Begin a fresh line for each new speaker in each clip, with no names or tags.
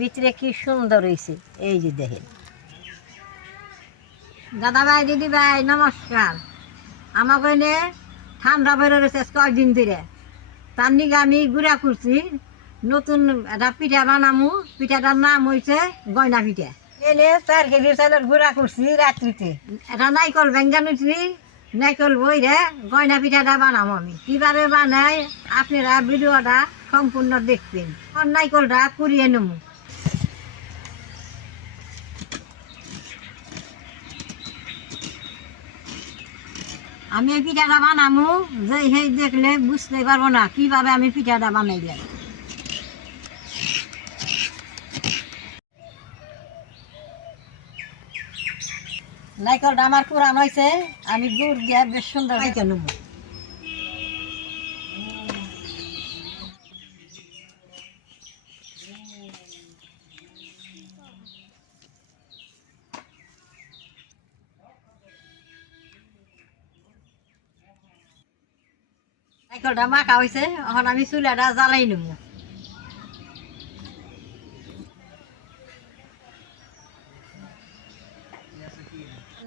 ভিতরে কি সুন্দর হয়েছে এই যে দেখেন। দাদা ভাই দিদি ভাই নমস্কার। আমাকে ঠান্ডা বেরো রয়েছে ধরে। তার নিকে আমি গুড়া করছি। নতুন একটা পিঠা বানামু। পিঠাটার নাম হয়েছে গয়না পিঠা। এনে চার কেজি চালের গুড়া করছি রাত্রিতে। এটা নাইকল ভেঙ্গা নিচ্ছি নাইকল বইরে গয়না পিঠাটা বানাবো আমি। কীভাবে বানাই আপনারা ভিডিওটা সম্পূর্ণ দেখবেন। আর নাইকলটা কুড়িয়ে নেব। আমি এই পিঠাটা বানামু, যে সেই দেখলে বুঝতে পারব না কীভাবে আমি পিঠাটা বানাই দিই নাইকলটা আমার পুরান হয়েছে, আমি গুড় দিয়ে বেশ সুন্দর খাইতে নেব। নাইকলটা মাখা হয়েছে এখন আমি চুলাটা জ্বালাই নেব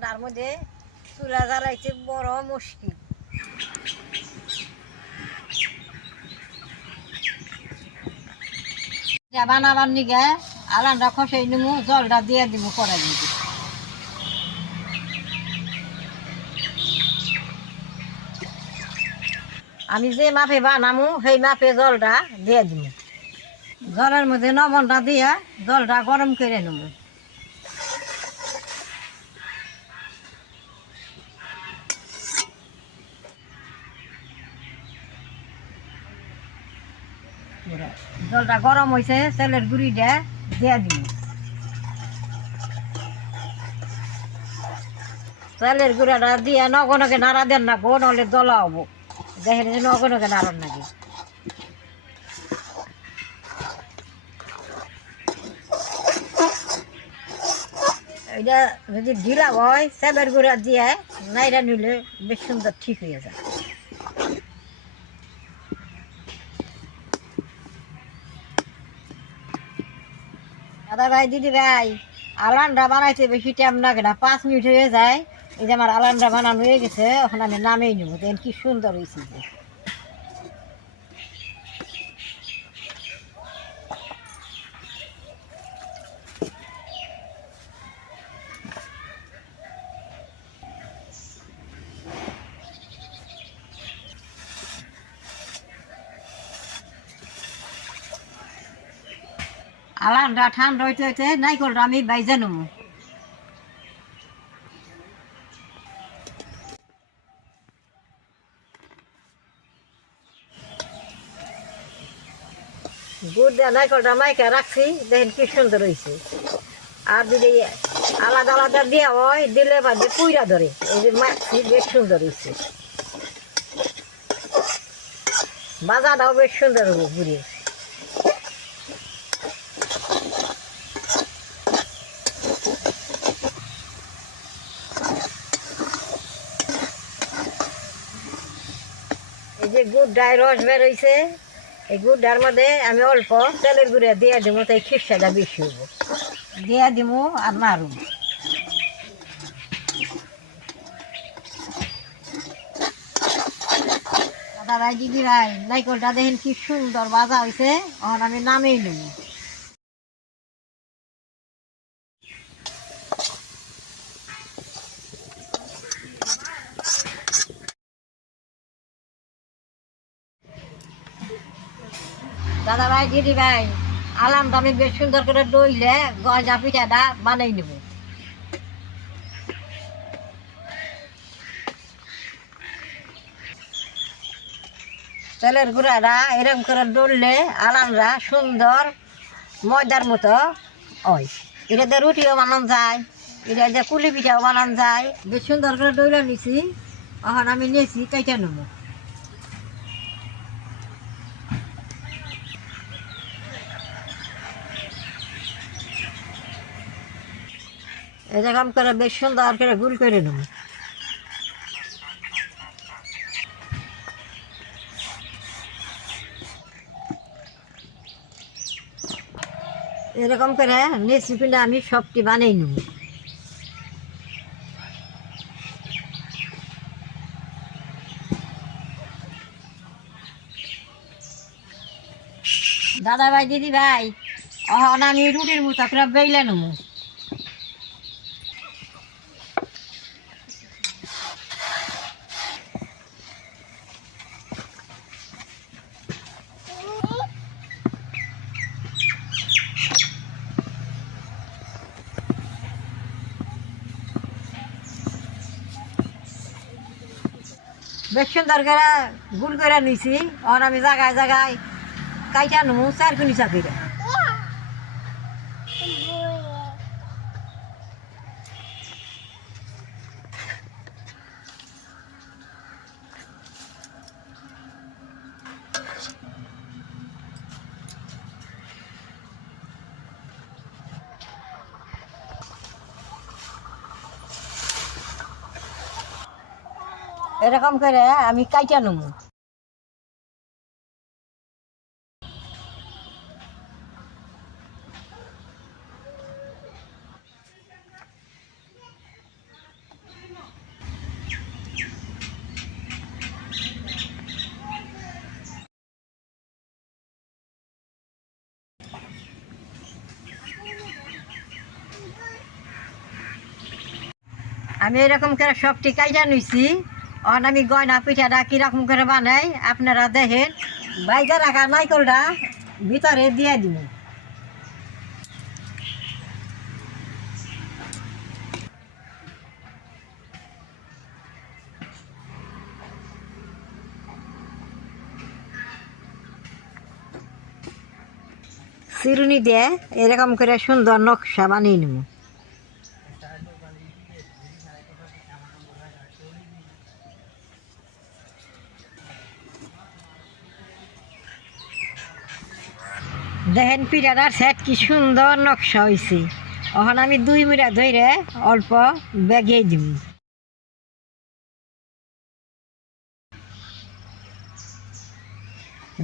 তার মধ্যে চুলা জ্বালাইতে বড় মুশকিল। বানাবার নিগে, আলানটা খসাই নিমু, জলটা দিয়ে দিব কড়াই দিদি আমি যে মাপে বানামু, সেই মাপে জলটা দিয়ে দিব জলের মধ্যে লবণটা দিয়ে জলটা গরম করে নেব। জলটা গরম হয়েছে তেলের গুঁড়িটা দিয়ে দিব তেলের গুঁড়াটা দিয়ে নগনকে নাড়া দেন না গো নলে দলা হব। দেখেন যে নগনকে নাড়ান নাকি? এটা যদি ঢিলা হয় তেলের গুঁড়া দিয়ে নাইরা নিলে বেশ সুন্দর ঠিক হয়ে যায়। দাদা ভাই দিদি ভাই আলানটা বানাইতে বেশি টাইম লাগে না, পাঁচ মিনিট হয়ে যায়। এই যে আমার আলানটা বানানো হয়ে গেছে ওখানে আমি নামেই নেব। দেখেন কি সুন্দর হয়েছে যে। আলানটা ঠান্ডা হইতে হইতে নাইকলটা আমি বাইজে নেব। গুড় দিয়ে নাইকলটা মাইকে রাখছি, দেখেন কি সুন্দর হয়েছে আর যদি আলাদা আলাদা দেওয়া হয়, দিলে বাদে পুইরা ধরে। এই যে মাখছি, বেশ সুন্দর হয়েছে বাজাটাও বেশ সুন্দর হবে ঘুরিয়ে এই যে গুড়টায় রস বেরোইছে এই গুড়ার মধ্যে আমি অল্প তেলের গুঁড়া দিয়ে দিব তাই খিরসাটা বেশি হব দিয়ে দিব আর নাড়ুম দাদা ভাই দিদি ভাই নাইকলটা দেখেন কি সুন্দর বাজা হয়েছে এখন আমি নামেই নেব দাদা ভাই, দিদি ভাই আলামটা আমি বেশ সুন্দর করে দইলে গজা পিঠাটা বানাই নেব। তেলের গুঁড়াটা এরকম করে ডললে আলামরা সুন্দর ময়দার মতো হয়। এটাতে রুটিও বানানো যায় এটাতে কুলি পিঠাও বানানো যায়। বেশ সুন্দর করে ডইলে নিছি, এখন আমি নিয়েছি কেটে নেব। এরকম করে বেশ সুন্দর করে গুল করে নেব। এরকম করে রেসিপিটা আমি সবটি বানিয়ে নেব। দাদা ভাই দিদি ভাই অহন আমি রুটির মতো করে বেইলে নেব। বেশ সুন্দর করে গুল করে নিছি। আর আমি জায়গায় জায়গায় কাইটা নেব চার কুনি চাপিরে এরকম করে আমি কাইটা নেব আমি এরকম করে সবটি কাইটা নিছি অন আমি গয়না পিঠাটা কীরকম করে বানাই? আপনারা দেখেন। বাইজা রাখা নাইকলটা ভিতরে দিয়ে দিব। চিরুনি দিয়ে এরকম করে সুন্দর নকশা বানিয়ে নেব। দেখেন পিড়াটার সেট কি সুন্দর নকশা হয়েছে এখন আমি দুই মিরা ধরে অল্প বেগে দিব।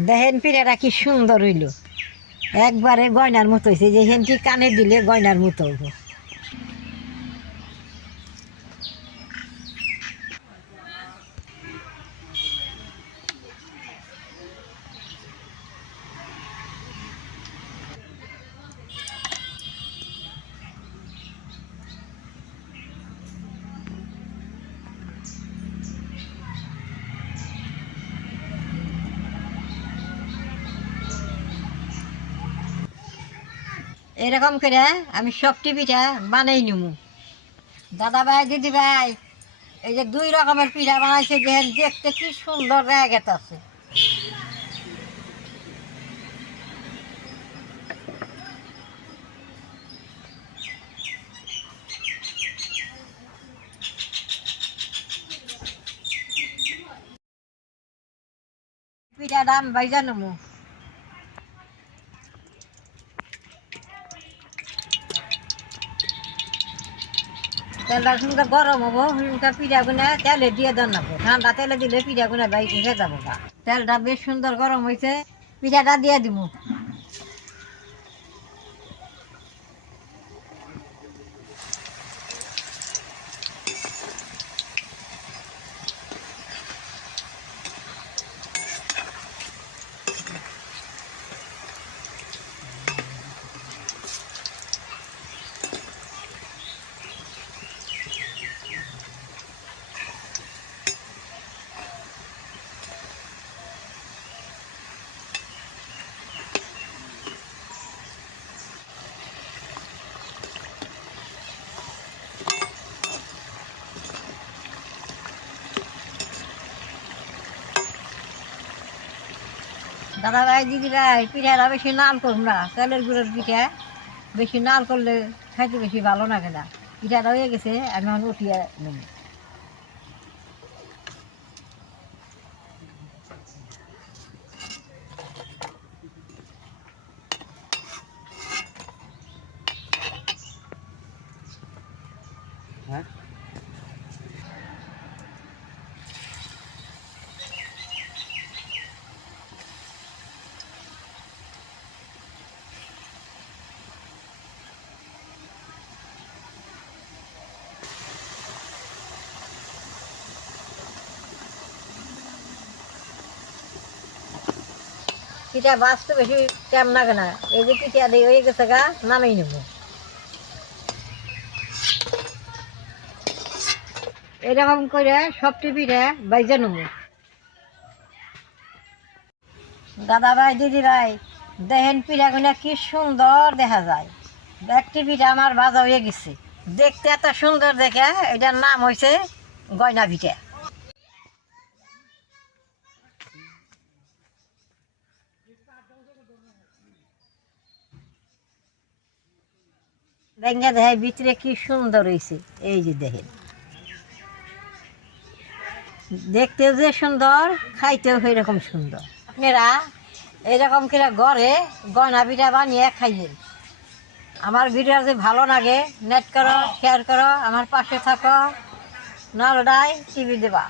দেখেন পিড়াটা কি সুন্দর হইল। একবারে গয়নার মতো হয়েছে যেখান কি কানে দিলে গয়নার মতো হইব। এরকম করে আমি সবটি পিঠা বানাই নিমু। দাদা ভাই দিদি ভাই এই যে দুই রকমের পিঠা বানাইছে দেখেন দেখতে কি সুন্দর জায়গাতে আছে। পিঠা দাম বাইজা নেব তেলটা গরম হব পিঠা গুনে তেলে দিয়ে দেন না ঠান্ডা তেলে দিলে পিঠা গুনে বাইক যাব তেলটা বেশ সুন্দর গরম হয়েছে পিঠাটা দিয়ে দিব দাদা ভাই দিদি ভাই পিঠাটা বেশি নাল করুন না। তেলের গুঁড়োর পিঠা বেশি নাল করলে খাইতে বেশি ভালো লাগে না। পিঠাটা হয়ে গেছে আমি এখন উঠিয়ে নেব। পিঠা বাঁচতে বেশি টাইম লাগে না। এই যে পিঠা দিয়ে হয়ে গেছে গা, নামেই নেব। এরকম করে সবটি পিঠা বাইজে নেব। দাদা ভাই, দিদি ভাই, দেখেন পিঠাগুলো কি সুন্দর দেখা যায়। একটি পিঠা আমার বাজা হয়ে গেছে। দেখতে এত সুন্দর দেখে, এটার নাম হয়েছে গয়না পিঠা। ব্যাঙ্গা দেখায়, ভিতরে কি সুন্দর হয়েছে এই যে দেখেন। দেখতেও যে সুন্দর, খাইতেও সেই রকম সুন্দর। আপনারা এরকম করে গড়ে গয়না পিঠা বানিয়ে খাইবেন আমার ভিডিও যদি ভালো লাগে নেট করো শেয়ার করো, আমার পাশে থাকো। নলডাই টিভি দেবা।